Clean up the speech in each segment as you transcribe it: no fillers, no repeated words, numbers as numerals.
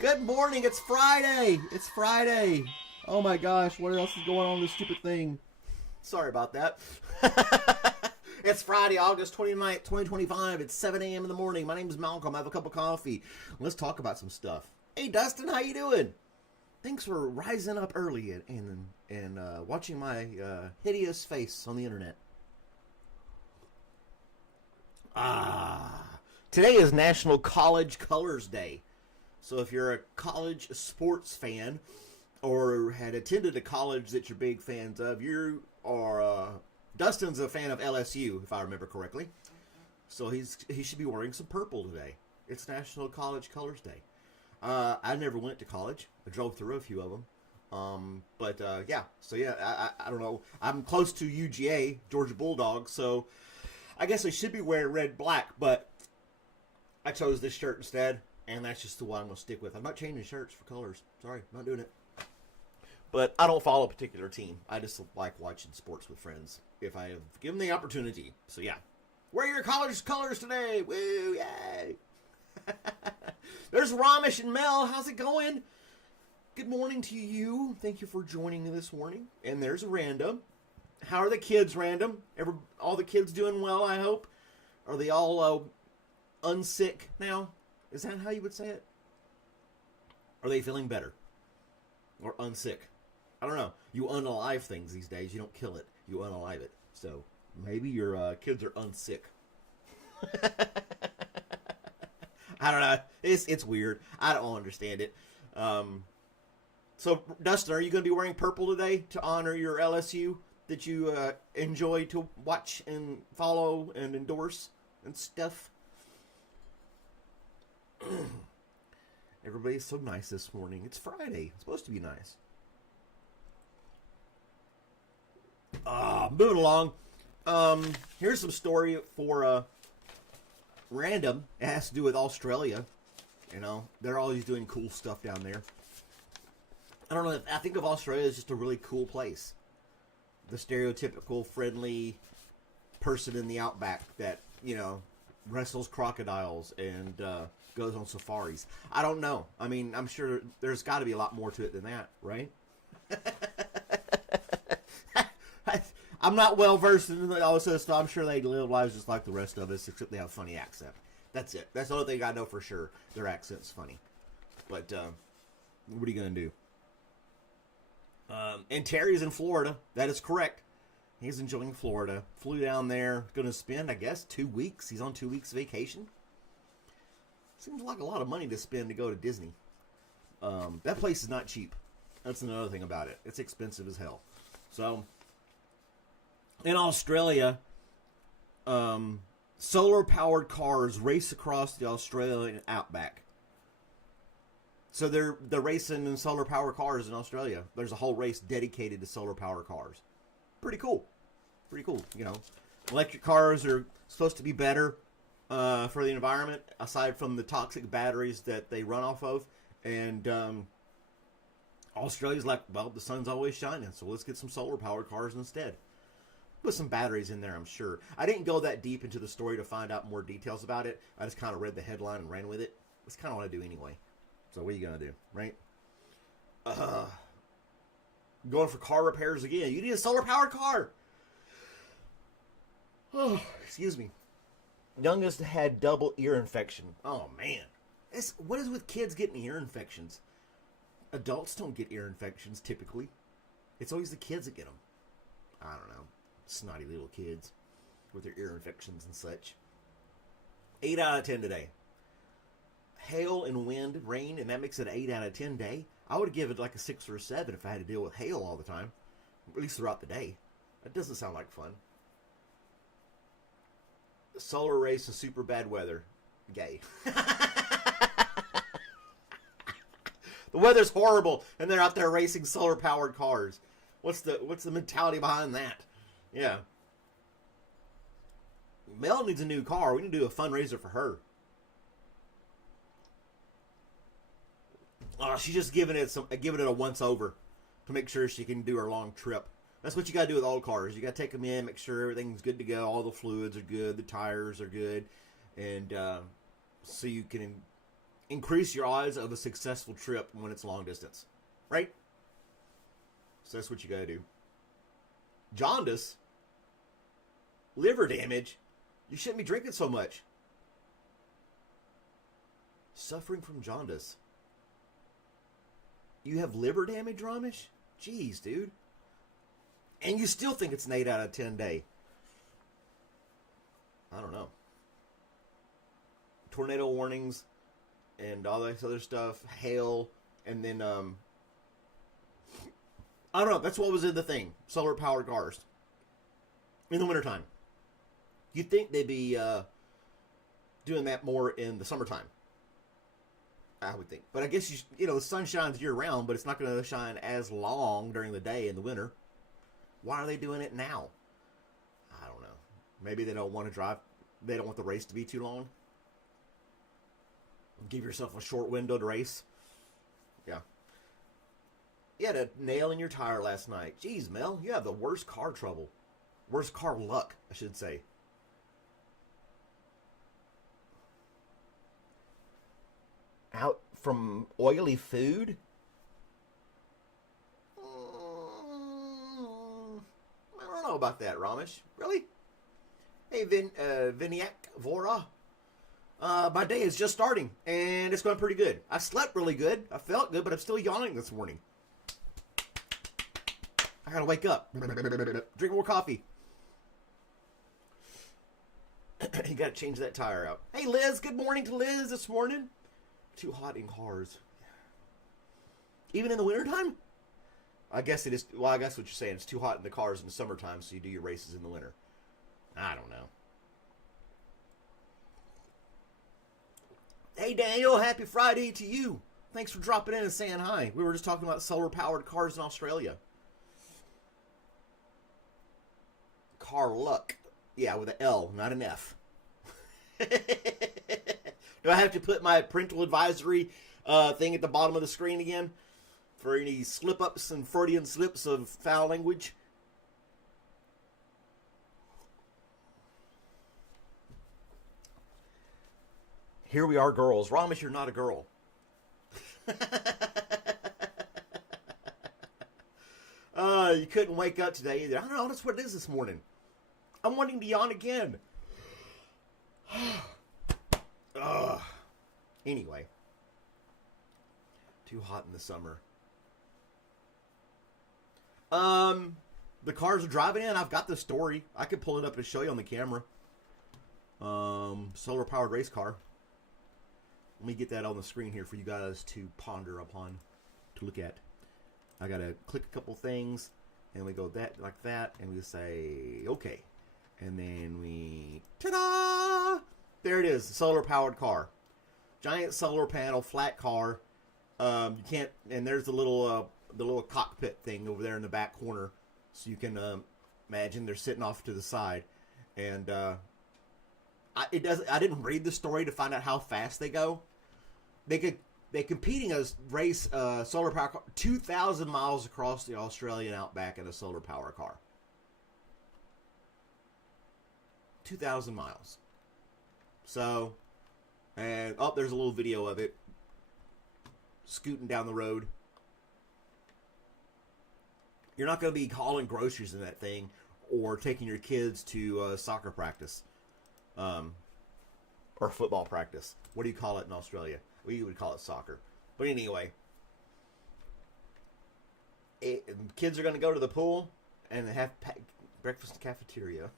Good morning. It's Friday. It's Friday. Oh my gosh, what else is going on with this stupid thing? Sorry about that. It's Friday, August 29th, 2025. It's 7 a.m. in the morning. My name is Malcolm. I have a cup of coffee. Let's talk about some stuff. Hey, Dustin, how you doing? Thanks for rising up early and watching my hideous face on the internet. Today is National College Colors Day. So if you're a college sports fan or had attended a college that you're big fans of, you are Dustin's a fan of LSU, if I remember correctly. So he should be wearing some purple today. It's National College Colors Day. I never went to college. I drove through a few of them. Yeah. So yeah, I don't know. I'm close to UGA, Georgia Bulldogs, so I guess I should be wearing red black, but I chose this shirt instead, and that's just the one I'm going to stick with. I'm not changing shirts for colors. Sorry, I'm not doing it. But I don't follow a particular team. I just like watching sports with friends if I have given the opportunity. So yeah, wear your college colors today. Woo, yay. There's Ramesh and Mel. How's it going? Good morning to you. Thank you for joining me this morning. And there's Random. How are the kids, Random? All the kids doing well, I hope? Are they all unsick now? Is that how you would say it? Are they feeling better? Or unsick? I don't know. You unalive things these days. You don't kill it. You unalive it. So maybe your kids are unsick. I don't know. It's weird. I don't understand it. So, Dustin, are you going to be wearing purple today to honor your LSU that you enjoy to watch and follow and endorse and stuff? Everybody's so nice this morning. It's Friday. It's supposed to be nice. Moving along. Here's some story for Random. It has to do with Australia. You know, they're always doing cool stuff down there. I don't know. I think of Australia as just a really cool place. The stereotypical friendly person in the outback that, you know, wrestles crocodiles and goes on safaris. I don't know. I mean, I'm sure there's got to be a lot more to it than that, right? I'm not well versed in all this other stuff. I'm sure they live lives just like the rest of us, except they have a funny accent. That's it. That's the only thing I know for sure. Their accent's funny. But what are you going to do? And Terry's in Florida. That is correct. He's enjoying Florida. Flew down there. Going to spend, I guess, 2 weeks. He's on 2 weeks vacation. Seems like a lot of money to spend to go to Disney. That place is not cheap. That's another thing about it. It's expensive as hell. So, in Australia, solar-powered cars race across the Australian outback. So they're racing in solar-powered cars in Australia. There's a whole race dedicated to solar-powered cars. Pretty cool. Pretty cool, you know. Electric cars are supposed to be better for the environment, aside from the toxic batteries that they run off of. And Australia's like, well, the sun's always shining, so let's get some solar-powered cars instead. Put some batteries in there, I'm sure. I didn't go that deep into the story to find out more details about it. I just kind of read the headline and ran with it. That's kind of what I do anyway. So what are you going to do, right? Going for car repairs again. You need a solar-powered car. Oh, excuse me. Youngest had double ear infection. Oh, man. What is with kids getting ear infections? Adults don't get ear infections, typically. It's always the kids that get them. I don't know. Snotty little kids with their ear infections and such. 8 out of 10 today. Hail and wind, rain, and that makes it an 8 out of 10 day. I would give it like a 6 or a 7 if I had to deal with hail all the time. At least throughout the day. That doesn't sound like fun. The solar race is super bad weather. Gay. The weather's horrible, and they're out there racing solar-powered cars. What's the mentality behind that? Yeah. Mel needs a new car. We need to do a fundraiser for her. She's just giving it a once over to make sure she can do her long trip. That's what you got to do with all cars. You got to take them in, make sure everything's good to go. All the fluids are good, the tires are good, and so you can increase your odds of a successful trip when it's long distance, right? So that's what you gotta do. Jaundice, liver damage. You shouldn't be drinking so much. Suffering from jaundice. You have liver damage, Ramesh? Jeez, dude. And you still think it's an 8 out of 10 day. I don't know. Tornado warnings and all this other stuff. Hail. And then, I don't know. That's what was in the thing. Solar powered cars. In the wintertime. You'd think they'd be doing that more in the summertime. I would think. But I guess, the sun shines year round, but it's not going to shine as long during the day in the winter. Why are they doing it now? I don't know. Maybe they don't want to drive. They don't want the race to be too long. Give yourself a short window to race. Yeah. You had a nail in your tire last night. Jeez, Mel, you have the worst car trouble. Worst car luck, I should say. Out from oily food? I don't know about that, Ramesh. Really? Hey, Viniak Vora. My day is just starting, and it's going pretty good. I slept really good. I felt good, but I'm still yawning this morning. I gotta wake up. Drink more coffee. You gotta change that tire out. Hey, Liz. Good morning to Liz this morning. Too hot in cars. Even in the wintertime? I guess it is. Well, I guess what you're saying. It's too hot in the cars in the summertime, so you do your races in the winter. I don't know. Hey, Daniel. Happy Friday to you. Thanks for dropping in and saying hi. We were just talking about solar-powered cars in Australia. Car luck. Yeah, with an L, not an F. Do I have to put my parental advisory thing at the bottom of the screen again? For any slip-ups and Freudian slips of foul language? Here we are, girls. Ramesh, you're not a girl. You couldn't wake up today either. I don't know. That's what it is this morning. I'm wanting to yawn again. Anyway. Too hot in the summer. The cars are driving in. I've got the story. I could pull it up and show you on the camera. Solar powered race car. Let me get that on the screen here for you guys to ponder upon, to look at. I gotta click a couple things, and we go that like that, and we say okay, and then we ta-da! There it is, the solar powered car, giant solar panel, flat car. You can't, and there's the little cockpit thing over there in the back corner, so you can imagine they're sitting off to the side, and I didn't read the story to find out how fast they go. They competing as race solar power car 2,000 miles across the Australian outback in a solar power car. 2,000 miles. So, and there's a little video of it scooting down the road. You're not going to be hauling groceries in that thing or taking your kids to soccer practice. Or football practice. What do you call it in Australia? We would call it soccer. But anyway, kids are going to go to the pool and have breakfast in the cafeteria.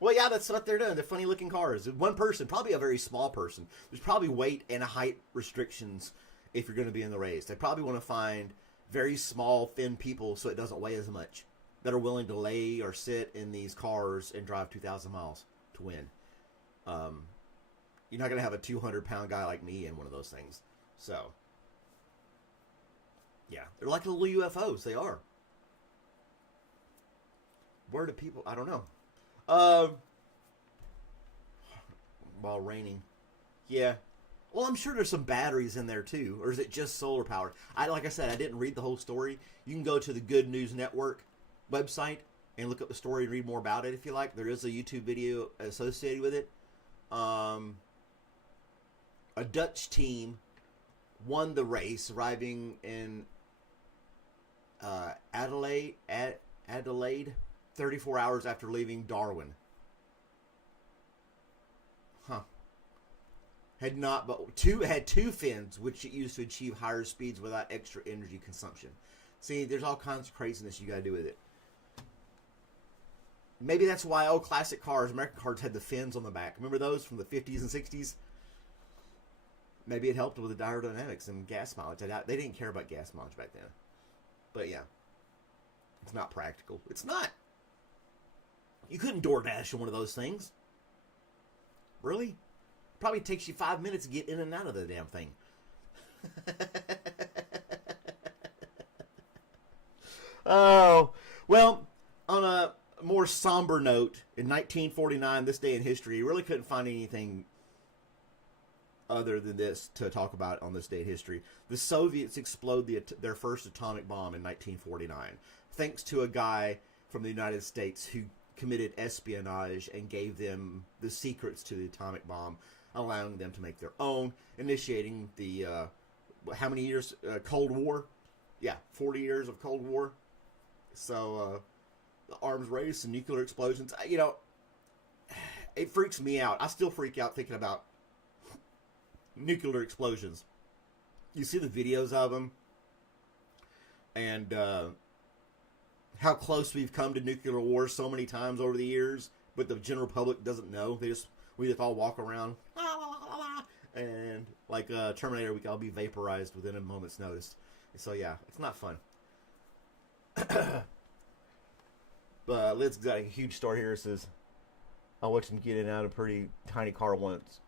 Well, yeah, that's what they're doing. They're funny-looking cars. One person, probably a very small person. There's probably weight and height restrictions if you're going to be in the race. They probably want to find very small, thin people so it doesn't weigh as much that are willing to lay or sit in these cars and drive 2,000 miles to win. You're not going to have a 200-pound guy like me in one of those things. So, yeah. They're like little UFOs. They are. Where do people... I don't know. While raining. Yeah. Well, I'm sure there's some batteries in there, too. Or is it just solar powered? Like I said, I didn't read the whole story. You can go to the Good News Network website and look up the story and read more about it if you like. There is a YouTube video associated with it. a Dutch team won the race, arriving in Adelaide 34 hours after leaving Darwin. Huh. Had two fins, which it used to achieve higher speeds without extra energy consumption. See, there's all kinds of craziness you got to do with it. Maybe that's why old classic cars, American cars, had the fins on the back. Remember those from the 50s and 60s? Maybe it helped with the aerodynamics and gas mileage. They didn't care about gas mileage back then. But yeah, it's not practical. It's not. You couldn't DoorDash in one of those things. Really? Probably takes you 5 minutes to get in and out of the damn thing. Oh, well, on a more somber note, in 1949, this day in history, you really couldn't find anything other than this to talk about on this day in history. The Soviets explode their first atomic bomb in 1949, thanks to a guy from the United States who committed espionage and gave them the secrets to the atomic bomb, allowing them to make their own, initiating the, how many years? Cold War? Yeah, 40 years of Cold War. So, the arms race and nuclear explosions, you know, it freaks me out. I still freak out thinking about nuclear explosions. You see the videos of them, and how close we've come to nuclear war so many times over the years, but the general public doesn't know. We just all walk around, and like Terminator, we can all be vaporized within a moment's notice. So yeah, it's not fun. But Lid's got a huge story here. It says, I watched him get in and out of a pretty tiny car once.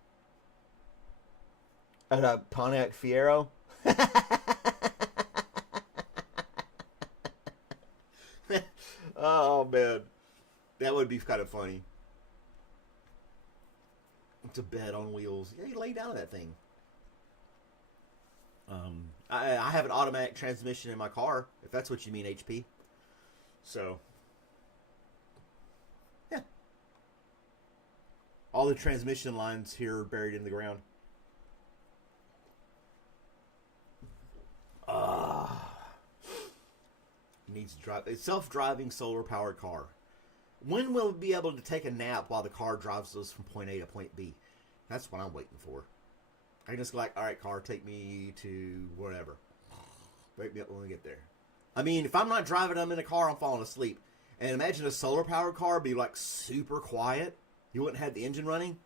At a Pontiac Fiero. Oh, man. That would be kind of funny. It's a bed on wheels. Yeah, you lay down that thing. I have an automatic transmission in my car, if that's what you mean, HP. So, yeah. All the transmission lines here are buried in the ground. Needs to drive a self-driving solar-powered car. When will we be able to take a nap while the car drives us from point A to point B? That's what I'm waiting for. I can just go like, all right, car, take me to whatever. Wake me up when we get there. I mean, if I'm not driving, I'm in a car, I'm falling asleep. And imagine a solar-powered car be like super quiet. You wouldn't have the engine running.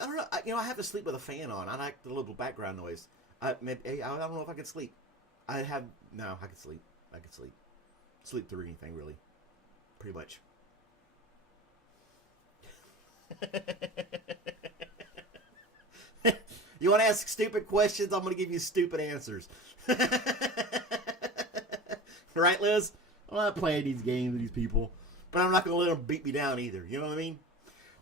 I don't know. I have to sleep with a fan on. I like the little background noise. I don't know if I could sleep. I could sleep. I could sleep. Sleep through anything, really. Pretty much. You want to ask stupid questions? I'm going to give you stupid answers. Right, Liz? I'm not playing these games with these people. But I'm not going to let them beat me down either. You know what I mean?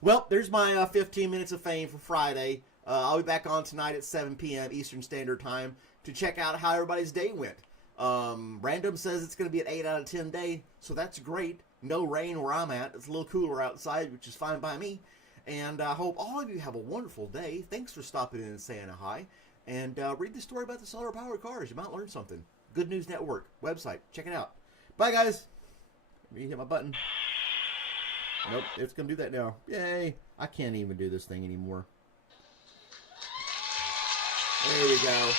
Well, there's my 15 minutes of fame for Friday. I'll be back on tonight at 7 p.m. Eastern Standard Time to check out how everybody's day went. Random says it's going to be an 8 out of 10 day, so that's great. No rain where I'm at. It's a little cooler outside, which is fine by me. And I hope all of you have a wonderful day. Thanks for stopping in and saying hi. And read the story about the solar-powered cars. You might learn something. Good News Network website. Check it out. Bye, guys. Let me hit my button. Nope, it's going to do that now. Yay. I can't even do this thing anymore. There we go.